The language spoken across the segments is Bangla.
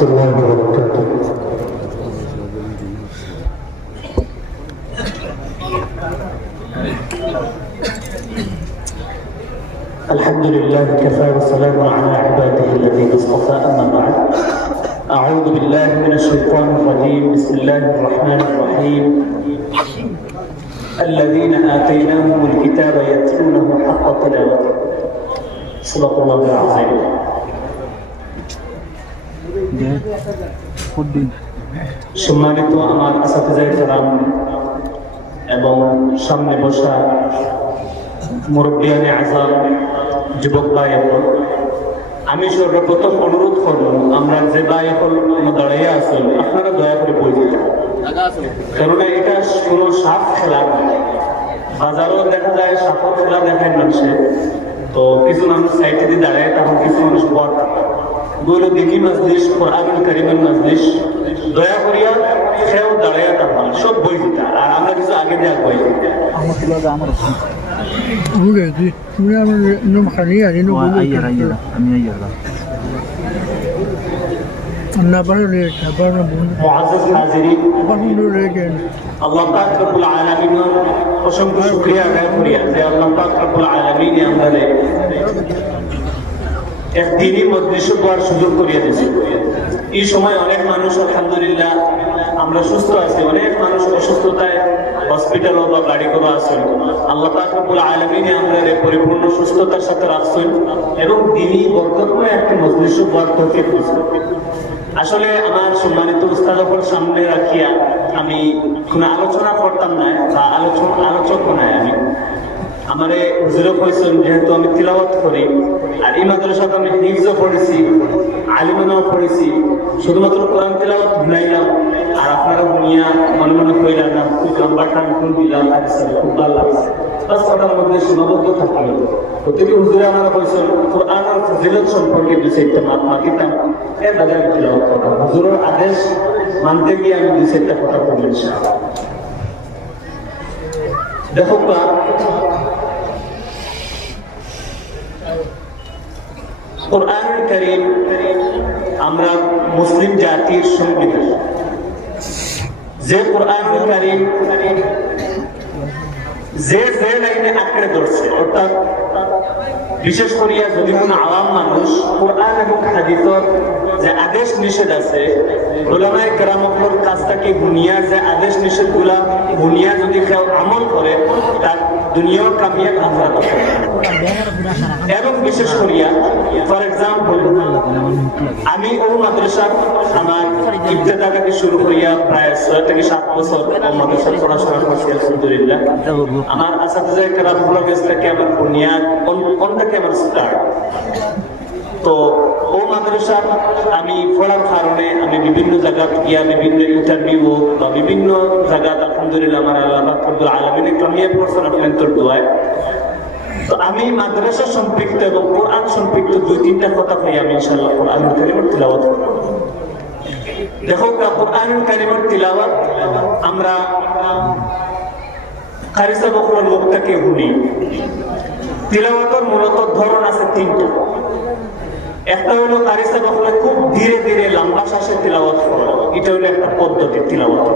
ورحمة الله وبركاته. الحمد لله كفى والسلام على عباده الذين اصطفى، أما بعد. أعوذ بالله من الشيطان الرجيم. بسم الله الرحمن الرحيم. الذين آتيناهم الكتاب يتلونه حق تلاوته. صدق الله العظيم. সম্মানিত আমার আসাতিজায়ে কেরাম এবং সামনে বসা মুরব্বিয়ানে আযম, যুবক ভাই, আমি সর্বপ্রথম অনুরোধ করব, আমরা যে ভাই হল দাঁড়িয়ে আছেন, আপনারা দয়া করে বই দিতে, কারণ এটা কোনো সাপ খেলা নয়। বাজারও দেখা যায় সাপের খেলা দেখায় মানুষে, তো কিছু মানুষ সাইডে দিয়ে দাঁড়ায়, তখন কিছু মানুষ বট গুলো দিনী মজলিস, কোরআনুল কারীমের মজলিস, দয়া করিয়া সেও দাঁড়াইয়া তখন সব বই দিতা, আর আমরা কিছু আগে দেওয়া বই দিতা। আল্লাহ পাক রব্বুল আলামিনের অসংখ্য শুকরিয়া আদায় করিয়া যে আল্লাহ পাক রব্বুল আলামিন আমাদের এক দিনই মজলিসে পড়ার সুযোগ করিয়া দিয়েছে। এই সময় অনেক মানুষ আলহামদুলিল্লাহ আমরা সুস্থ আছি, অনেক মানুষ অসুস্থতায় হসপিটাল বা গাড়ি করে আসেন। আল্লাহ পাক রব্বুল আলামিন আমাদের পরিপূর্ণ সুস্থতার সাথে রাখছেন এবং দিনই বরকতময় একটা মজলিসে পড়ার তৌফিক দিয়েছেন। আসলে আমার সম্মানিত উস্তাদের সামনে রাখিয়া আমি কোনো আলোচনা করতাম না বা আলোচক নাই। আমি আমারে হুজুরে কইছেন, যেহেতু আমি তিলাওয়াত করি আর এই মাদ্রাসাতে আমি হিফজও পড়েছি, আলিমানাও পড়েছি, শুধুমাত্র কোরআন তিলাওয়াত ভুলাইলাম আর আপনারা ভুলিয়া মনে মনে কইলাম না, খুব লম্বা টান কোন দিলাম, খুব ভালো লাগছে, বাস ওটার মধ্যে সীমাবদ্ধ থাকলো। প্রতিটি হুজুরে আমার কইছেন কোরআন আর ফজিলত সম্পর্কে বিষয়টা মাতিতাম, এর বাজারে তিলাওয়াত করতাম। হুজুরের আদেশ মানতে গিয়ে আমি বিষয়টা কথা বলি। দেখো কোরআনুল কারীম আমরা মুসলিম জাতির সংবিধান। যে কোরআনুল কারীম যে লাইনে আঁকড়ে ধরছে, অর্থাৎ বিশেষ করিয়া যদি কোনো আওয়াম মানুষ কোরআন এবং হাদিসের যে আদেশ নিষেধ আছে, উলামায়ে কেরামদের কাছ থেকে দুনিয়ার যে আদেশ নিষেধগুলা দুনিয়া যদি কেউ আমল করে, তার দুনিয়ার কামিয়াব আখিরাত হবে। এবং বিশেষ করিয়া ফর এক্সাম্পল আমি ও মাদ্রাসা আমার ইবতেদা থেকে শুরু করিয়া প্রায় 6 থেকে 7 বছর মাদ্রাসা পড়াশোনা করছি আলহামদুলিল্লাহ। আমার আসাতিজায়ে কেরামগুলোর কাছ থেকে আমার বুনিয়াদ কোন থেকে আমার স্টার্ট। তো ও মাদ্রাসা আমি পড়ার কারণে আমি বিভিন্ন জায়গা গিয়া বিভিন্ন ইন্টারভিউ বা বিভিন্ন জায়গা আলহামদুলিল্লাহ আমার আল্লাহ পাক রব্বুল আলামিন কামিয়ে পড়ছেন আপনাদের দোয়ায়। তো আমি মাদ্রাসা সম্পৃক্ত এবং কোরআন সম্পৃক্ত 2-3টা কথা কই আমি ইনশাআল্লাহ কোরআনুল কারীমের তিলাওয়াত করব। দেখো কোরআনুল কারীমের তিলাওয়াত আমরা কারি সাহেবের মুখ থেকে শুনি। তিলাওয়াতের মূলত ধরন আছে 3টা। একটা হলো কারি সাহেব খুব ধীরে ধীরে লম্বা শ্বাসে তিলাওয়াত করা, এটা হলো একটা পদ্ধতি তিলাওয়াত।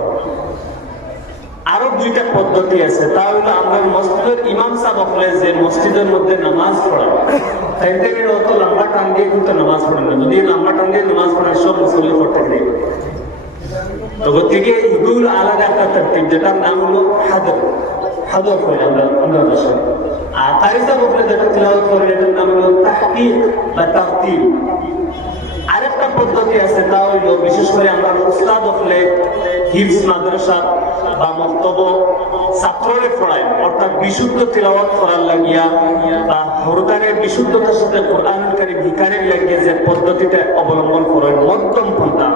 আরো 2টা পদ্ধতি আছে, তা হলো আমরা মসজিদের ইমাম সাহেব হলে যে মসজিদের মধ্যে নামাজ পড়া, তাই থেকে অত লম্বা টান দিয়ে কিন্তু নামাজ পড়েন না। যদি লম্বা টান দিয়ে নামাজ পড়েন সব মুসল্লি পড়তে নেই। তো গতিকে এগুলো আলাদা একটা তরতিব, যেটার নাম হলো হাদর হয় আমরা ভাষায়। আর কারি সাহেব হলে যেটা তিলাওয়াত করে এটার নাম হলো তাহকিক বা তারতিল। আরেকটা পদ্ধতি আছে, তা হইল বিশেষ করে আমরা উস্তাদ হলে হিফজ মাদ্রাসা বা মক্তব ছাত্ররে পড়ায়, অর্থাৎ বিশুদ্ধ তিলাওয়াত করার লাগিয়া বা হরতানের বিশুদ্ধতার সাথে কোরআনুল কারীম হিকারের লাগিয়ে যে পদ্ধতিটা অবলম্বন করেন মধ্যম পন্থা,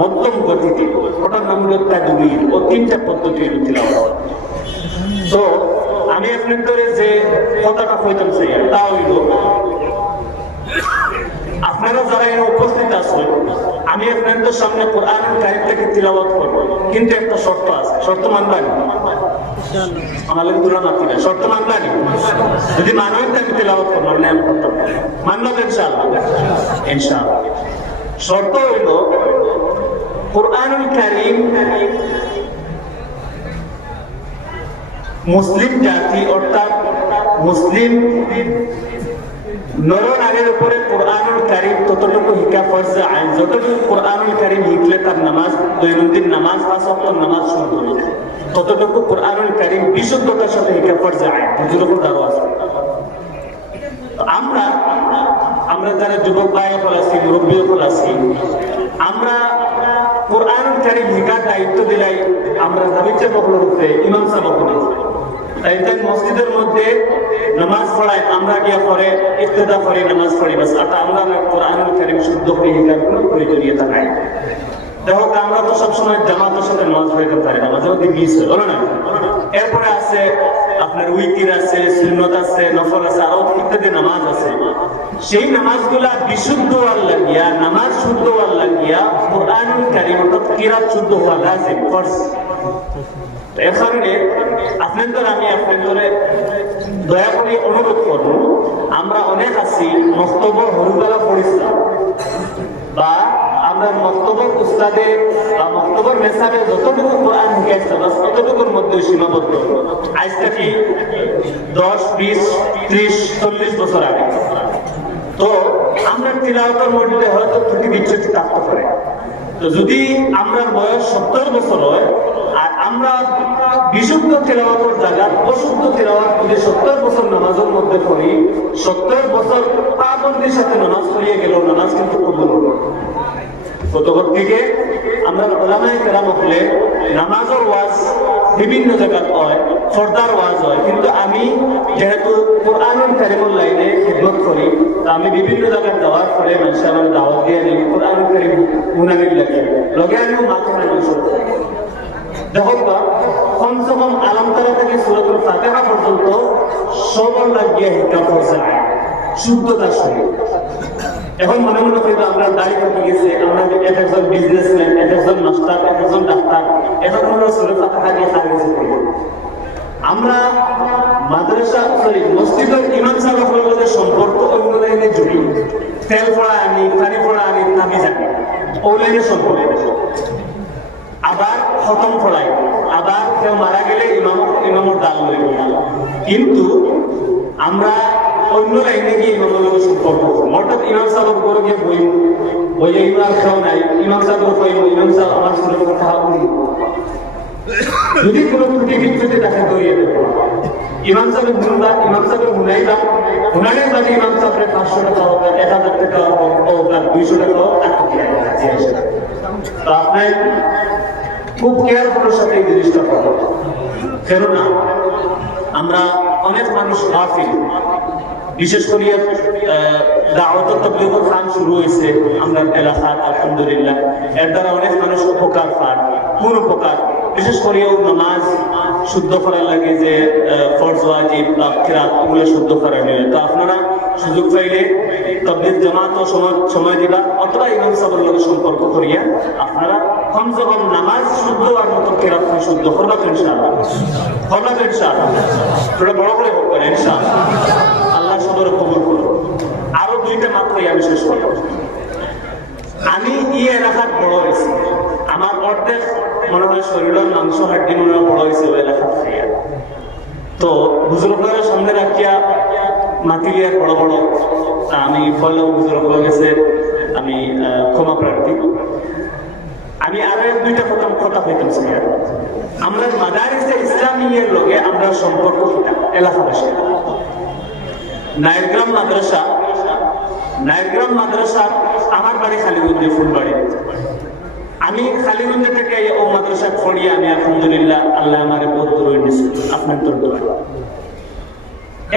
মধ্যম গতিতে, ওটার নাম হলো তাদবীর। ও 3টা পদ্ধতি তিলাওয়াত। তো আমি আপনাদের যে কথাটা কইতাম চাই তা হইল, আপনারা যারা এখানে উপস্থিত আছেন, আমি আপনাদের সামনে কোরআনুল কারীম থেকে তিলাওয়াত করব, কিন্তু একটা শর্ত আছে। শর্ত মানবেন? আমাদের দুরা মানবেন, শর্ত মানবেন? যদি মানবেন তাহলে তিলাওয়াত করব, না করতে মানবেন ইনশাআল্লাহ। ইনশাআল্লাহ শর্ত হইল কুরআনুল কারীম মুসলিম জাতি অর্থাৎ মুসলিম নর-নারীর উপরে কুরআনুল কারীম ততটুকু শিক্ষা ফরজ আইন, যতটুকু কুরআনুল কারীম শিখলে তার নামাজ, দৈনন্দিন নামাজ, 5 ওয়াক্ত নামাজ শুরু হবে, ততটুকু কুরআনুল কারীম বিশুদ্ধতার সাথে শিক্ষা ফরজ আইন, হুজুরের দ্বারা আছে। আমরা যারা যুবক ভাই হল আছি, মুরব্বী হল আছি, আমরা কুরআনুল কারীম শিখার দায়িত্ব দিলাই আমরা দাবিতে বকলতে ইমাম সাহেবকে। তাই মসজিদের মধ্যে নামাজ পড়ায় আমরা গিয়া পরে ইফতেদা করে নামাজ পড়ি, বাস আর আমরা কুরআনুল কারীম শুদ্ধ করে শিখার কোনো প্রয়োজনীয়তা নাই। দেখো আমরা তো সবসময় জামাতের সাথে নামাজ পড়তে পারি না, মাঝে মধ্যে মিস হয়, বলো না? এরপরে আছে আপনার উইতির আছে, সুন্নত আছে, নফল আছে, আরো ইত্যাদি নামাজ আছে। সেই নামাজগুলা বিশুদ্ধ হওয়ার লাগিয়া, নামাজ শুদ্ধ হওয়ার লাগিয়া কুরআনুল কারীম অর্থাৎ কিরাত শুদ্ধ হওয়া লাজিম, ফরজ। এর কারণে আপনাদের আমি আপনাদের দয়া করে অনুরোধ করব, আমরা অনেক আছি মক্তব্য হরুবেলা পড়িছিলাম বা আমরা মক্তব্য উস্তাদে বা মক্তব্যের মেসাবে যতটুকু কোরআন শিখাইছে বাস ততটুকুর মধ্যে সীমাবদ্ধ। আজ থেকে 10, 20, 30, 40 বছর আগে তো আমরা তিলাওয়াতের মধ্যে হয়তো ত্রুটি বিচ্যুতি থাকতে পারে। তো যদি আমরা বয়স 70 বছর হয় আর আমরা বিশুদ্ধ তেলাওয়াতের জায়গা অশুদ্ধ তেলাওয়াত করে 70 বছর নামাজের মধ্যে পড়ি, 70 বছর পাবন্দির সাথে নামাজ পড়িয়ে গেল, নামাজ কিন্তু কবুল হলো। ততক্ষণ থেকে আমরা ওলামায়ে কেরাম হলে নামাজের ওয়াজ বিভিন্ন জায়গায় হয়, ফরদার ওয়াজ হয়, কিন্তু আমি যেহেতু কুরআনুল কারীমের লাইনে খিদমত করি, আমি বিভিন্ন জায়গায় যাওয়ার পরে মানুষ আমার দাওয়াত দিয়ে নিই কুরআনুল কারীম গুনানির লাগে লগে আমিও মাথা নামিয়ে শুরু করি। দেখো কমসে কম আলমতারা থেকে সূরাতুল ফাতিহা পর্যন্ত সবর লাগিয়ে হিকাম হয়েছে শুদ্ধতার সঙ্গে। এখন মনে মনে করি আমরা দাড়ি কাটে গেছে, আমরা একজন বিজনেসম্যান, একজন মাস্টার, একজন ডাক্তার, এখন আমরা সূরা ফাতিহা দিয়ে খাই গেছে। আমরা মাদ্রাসা মসজিদের ইমাম সাহেবের সাথে সম্পর্ক অন্য লাইনে জড়ি, তেল পড়া আনি, পানি পড়া আনি, নামি জানি, ওই লাইনে সম্পর্ক। আবার খতম পড়াই, আবার কেউ মারা গেলে ইমামর দাল লই, কিন্তু আমরা অন্য লাইনে গিয়ে ইমামের লোকের সম্পর্ক অর্থাৎ ইমাম সাহেব করে গিয়ে বই ইমাম খাও নাই, ইমাম সাহেব কইব ইমাম সাহেব আমার সাথে কথা বলি, যদি কোনো ত্রুটি বিচ্যুতি দেখা করিয়ে দেব ইমাম সাহেব শুনবা, ইমাম সাহেব শুনাইবা, শুনাইলে বাদে ইমাম সাহেবের 500 টাকা হোক, 1000 টাকা হোক, 200 টাকা হোক, তো আপনার খুব কেয়ারফুলের সাথে এই জিনিসটা করবো। কেননা আমরা অনেক মানুষ গাফিল, বিশেষ করে দাওয়াত তাবলীগের কাম শুরু হয়েছে আমরা এলাকায় আলহামদুলিল্লাহ, এর দ্বারা অনেক মানুষ উপকার পান। কোন উপকার? বিশেষ করে নামাজ শুদ্ধ করার লাগে যে ফরজ ওয়াজিব বা কিরাত ওগুলো শুদ্ধ করার নিয়ে, তো আপনারা সুযোগ পাইলে তাবলীগ জামাত সময় দিবা অথবা ইমাম সাহেবের লগে সম্পর্ক করিয়া আপনারা কমসে কম নামাজ শুদ্ধ আর মতো কিরাত শুদ্ধ করবা ইনশাআল্লাহ, করবা ইনশাআল্লাহ, এটা বড় করে হোক ইনশাআল্লাহ, আল্লাহ সদর কবুল করুন। আরো 2টা মাত্রই আমি শেষ করব। আমি এই এলাকার বড় হয়েছি, আমার অর্ধেক মনে হয় শরীরের মাংস হাড্ডি মনে হয় বড় হয়েছে ওই এলাকা খাইয়া। তো বুজুর্গের সামনে রাখিয়া মাতিলিয়া বড় বড় আমি ফলে বুজুর্গ হয়ে গেছে, আমি ক্ষমা প্রার্থী। আমি আরো 2টা কথা পাইতাম। আমরা মাদারিসে ইসলামিয়ের লগে আমরা সম্পর্ক এলাকাবাসী। নাইরগ্রাম মাদ্রাসা আমার বাড়ি খালিগঞ্জে, ফুলবাড়ি। আমি খালিগঞ্জে থেকে ও মাদ্রাসা পড়ি, আমি আলহামদুলিল্লাহ আল্লাহ আমার বহুত দূর নিয়েছে আপনার দূর।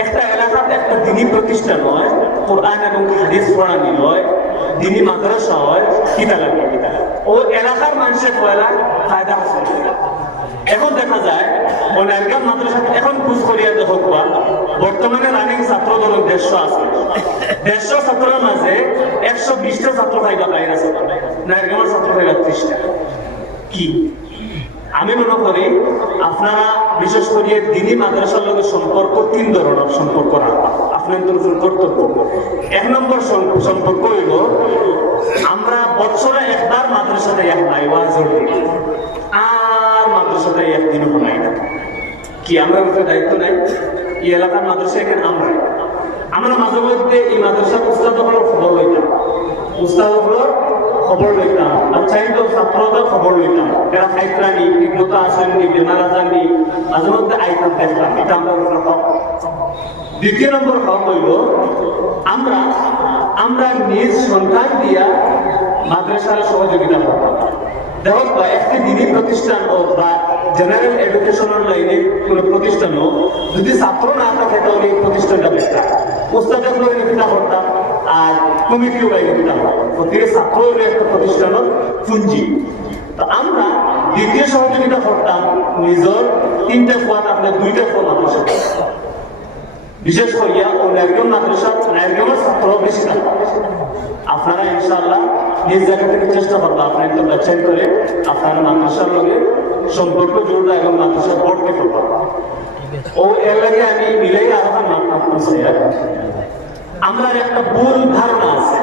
একটা এলাকাতে একটা দিনী প্রতিষ্ঠান হয়, কোরআন এবং হাদিস পড়ানি হয়, দিনী মাদ্রাসা হয়, কিতা লাগে ও এলাকার মানুষের পয়লা ফায়দা আছে। এখন দেখা যায় ও নাইরগ্রাম মাদ্রাসা এখন খোঁজ করিয়া দেখো বর্তমানে রানিং ছাত্র দল 150 আছে, 150 ছাত্রের মাঝে 120টা ছাত্র ফাইদা বাইরে আছে, নাইরগ্রামের ছাত্র ফাইদা 30টা। কি আমি মনে করি আপনারা বিশেষ করে দিনী মাদ্রাসার লগে সম্পর্ক 3 ধরনের সম্পর্ক রাখবা। আপনাদের উপর কর্তব্য। 1 নম্বর সম্পর্ক হইল আমরা বছরে একবার মাদ্রাসাতে এক নাই ওয়াজের দিন, আর মাদ্রাসাতে একদিনও বানাই না। কি আমরা উপরে দায়িত্ব নাই? এই এলাকার মাদ্রাসা এখানে আমরা মাঝে মধ্যে এই মাদ্রাসার উস্তাদ হলোর খবর লইতাম, উস্তাদ হলোর খবর লইতাম, আর চাইতো ছাত্রদের খবর লইতাম, এরা খাইতানি, ঠিকমতো আসেননি, বেমার আসাননি, মাঝে মধ্যে আইতাম দেখতাম। এটা আমরা হক। 2 নম্বর হক হইল আমরা নিজ সন্তান দিয়া মাদ্রাসার সহযোগিতা করতাম। দেখো একটি দিনী প্রতিষ্ঠান হোক বা জেনারেল এডুকেশনের লাইনে কোন প্রতিষ্ঠান হোক, যদি ছাত্র না থাকে তাহলে এই প্রতিষ্ঠানটা বেকার। উস্তাদের নিবেদন করতাম আর কমিটিও নিবেদন করতাম, প্রত্যেকের ছাত্র একটা প্রতিষ্ঠানের পুঞ্জি। তো আমরা দ্বিতীয় সহযোগিতা করতাম নিজের 3টা পদ, আপনার 2টা পদ মাদ্রাসা, বিশেষ করিয়া ও নারীগঞ্জ মাদ্রাসা, নারীগঞ্জের ছাত্র বেশি থাকতাম। আপনারা ইনশাআল্লাহ নিজ জায়গা থেকে চেষ্টা করবো, আপনার একটা ওয়েবসাইট করে আপনারা মাদ্রাসার লগে সম্পর্ক জোড়া এবং মাদ্রাসার বোর্ডকে করবো। ও এর লাগে আমি মিলাই আহ্বান করছি। আমরা একটা ভুল ধারণা আছে,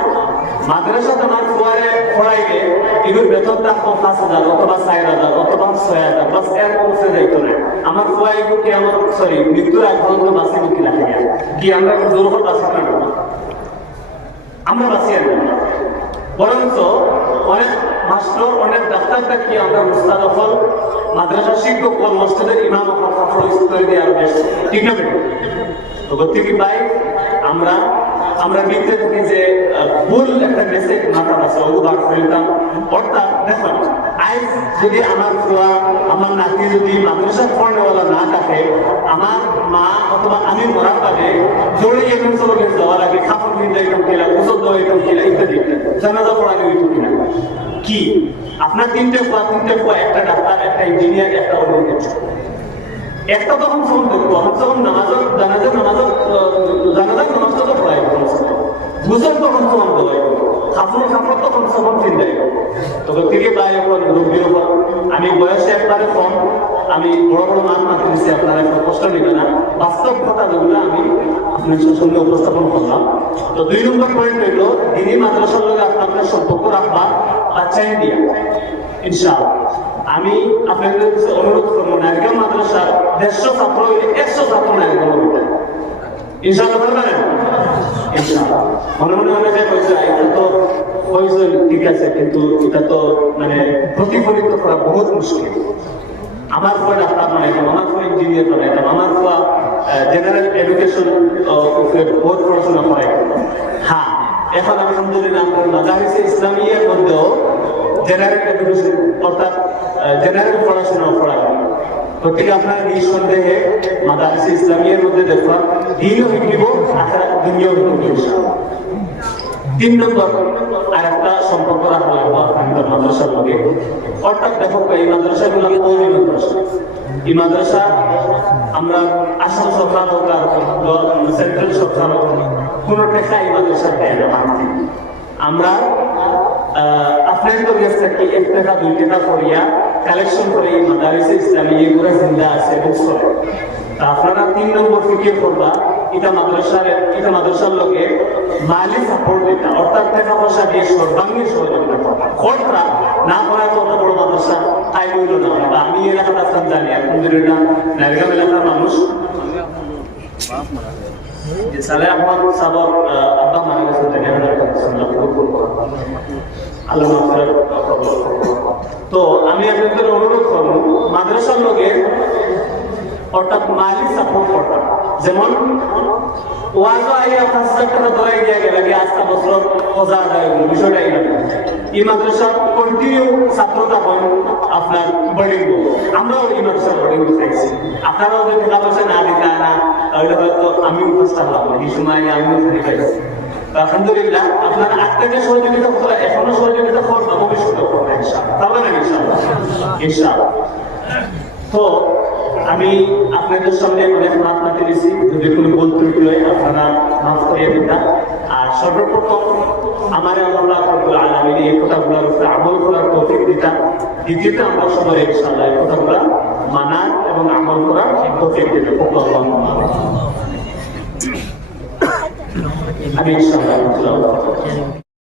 মাদ্রাসা তোমার ফুয়ারে পড়াইলে এগুলো বেতন থাকতো 5,000 অথবা 4,000 অথবা 6,000, বাস এর পৌঁছে যাইতো না। আমার ফুয়া এগুলো কি আমার মৃত্যুর আগ পর্যন্ত বাঁচি কি লাগে কি আমরা দুর্বল বাঁচি না, আমরা বাঁচি আর বরঞ্চ অনেক মাস্টার, অনেক ডাক্তারটা কি আমরা মুস্তাদ হল মাদ্রাসা শিক্ষক ও মসজিদের ইমাম করে দিয়ে আরো বেশ ঠিক না বেটা। তো গতিকে ভাই আমরা নিতে থাকি যে ভুল একটা মেসেজ মাথা আছে ওগুলো ফেলতাম। অর্থাৎ দেখুন, আজ যদি আমার ফুয়া আমার নাতি যদি মাদ্রাসা পড়নেওয়ালা না থাকে, আমার মা অথবা আমি মরার আগে দৌড়ে এখন চলে যাওয়ার আগে কাপড় কিনতে এরকম খেলা, ওষুধ দেওয়া এরকম খেলা ইত্যাদি জানাজা পড়ানো হইতো কিনা। কি আপনার 3টে ফুয়া, একটা ডাক্তার, একটা ইঞ্জিনিয়ার, একটা অভিযোগ, একটা তখন ফোন দেখবো, আমার তখন জানাজার নামাজটা তো পড়াই বুঝেন, তখন ফোন দেওয়াই কাপড় তখন সবন চিন্তাই। তবে থেকে বাইরে রোগীর উপর আমি বয়সে একবারে কম, আমি বড় বড় মান মানতে দিচ্ছি, আপনারা একটা কষ্ট নেবে না। বাস্তব কথা যেগুলো আমি আপনার সামনে উপস্থাপন করলাম। তো 2 নম্বর পয়েন্ট হইল দিনী মাদ্রাসার লগে আপনাদের সম্পর্ক রাখবা বাচ্চা দিয়া। ইনশাআল্লাহ আমি আপনাদের কাছে অনুরোধ করবো, নারীগঞ্জ মাদ্রাসার 150 ছাত্র হইলে 100 ছাত্র নারীগঞ্জ হইবে ইনশাআল্লাহ। পারবেন ইনশাআল্লাহ। মনে মনে যে কইছে এটা তো কইছে ঠিক আছে, কিন্তু এটা তো মানে প্রতিফলিত করা বহুত মুশকিল। আমার ফুয়া ডাক্তার বানাইতাম, আমার ফুয়া ইঞ্জিনিয়ার বানাইতাম, আমার ফুয়া জেনারেল এডুকেশন বহুত পড়াশোনা করাইতাম। হ্যাঁ, এখন আলহামদুলিল্লাহ আমাদের মাদারিসে ইসলামিয়ার মধ্যেও জেনারেল এডুকেশন অর্থাৎ জেনারেল পড়াশোনা পড়ায়। প্রত্যেকে আপনারা নিঃসন্দেহে মাদারিসে ইসলামিয়ার মধ্যে দেখবেন দিনও শিখিব, আখিরাত দুনিয়াও শিখিব। 3 নম্বর আর একটা সম্পর্ক রাখা লাগবে আপনাদের মাদ্রাসার লগে। অর্থাৎ দেখো এই মাদ্রাসাগুলো কওমি মাদ্রাসা, এই মাদ্রাসা আমরা আসাম সরকার হোক আর সেন্ট্রাল সরকার হোক কোনো টাকা এই মাদ্রাসা দেয় না। আমরা আপনাদের কাছ থেকে 1 টাকা 2 টাকা করিয়া কালেকশন করে এই মাদারিসে ইসলামী এগুলো জিন্দা আছে বুঝছেন। তা আপনারা 3 নম্বর ফিকির করবা, এটা মাদ্রাসার লোকে মালি সাপোর্ট দিতা, অর্থাৎ টাকা পয়সা দিয়ে সর্বাঙ্গীন সহযোগিতা করবা। খরচা না করায় কত বড় মাদ্রাসা তাই বলল না। আমি এলাকার আসতাম জানি, আলহামদুলিল্লাহ নারীগাম এলাকার মানুষ সালে আমার সাবর আব্বা মারা গেছে, তো আমি আপনাদের অনুরোধ করবো মাদ্রাসার লোকে অর্থাৎ মালি সাপোর্ট করতাম। যেমন ওয়াজও আইয়া 5,000 টাকা ধরে গিয়ে গেলে আজকা বছর 1000 টাকা বিষয়টা এই মাদ্রাসা কন্টিনিউ ছাত্র তখন আপনার বোর্ডিং, আমরাও এই মাদ্রাসার বোর্ডিং চাইছি। আপনারাও যদি টাকা পয়সা না দিতে না তাহলে হয়তো আমি উপস্থিত হলাম, এই সময় আমিও পাইছি। আলহামদুলিল্লাহ আপনার আজকে সহযোগিতা করে এখনো সহযোগিতা করবো, ভবিষ্যতে করবো ইনশাআল্লাহ। ইনশাআল্লাহ। তো আমি আপনাদের সামনে অনেক মাপ মাতি দিয়েছি, যদি কোনো ভুল ত্রুটি হয় আপনারা মাফ করিয়ে দিতাম। আর সর্বপ্রথম আমার আল্লাহ রাব্বুল আলামিন এই কথাগুলোর উপরে আমল করার তৌফিক দিতাম। দ্বিতীয়ত আমরা সবাই ইনশাআল্লাহ এই কথাগুলো মানার এবং আমল করার তৌফিক দিতে খুব আমি ইনশাআল্লাহ তিলাওয়াত করব।